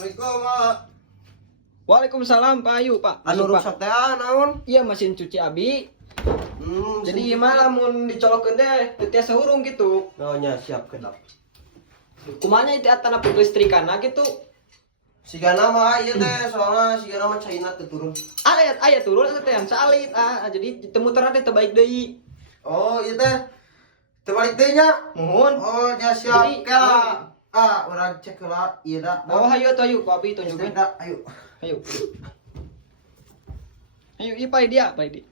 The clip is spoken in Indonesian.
Assalamualaikum, Mak. Waalaikumsalam Pak Ayu Pak. Anu Masuk, Pak. rusak teh naon? Iya mesin cuci abi. Jadi mesin gimana mun dicolokkeun teh teu tiasa hurung gitu. Oh nya siap kedap. Kumanya itu atana listrikana gitu. Sigana mah ieu teh soalna sigana mah China teh turun. Aya turun teh yang salit jadi teu muter teh teu baik deui. Oh ieu teh terbalik deui nya. Muhun. Oh nya siap Jadi, kela. Urang cek heula ieu da. Oh hayu atuh hayu Pak Abi tunjukeun. Da, ayo. Hayu. Hayu ieu Pak dia, Pak dia.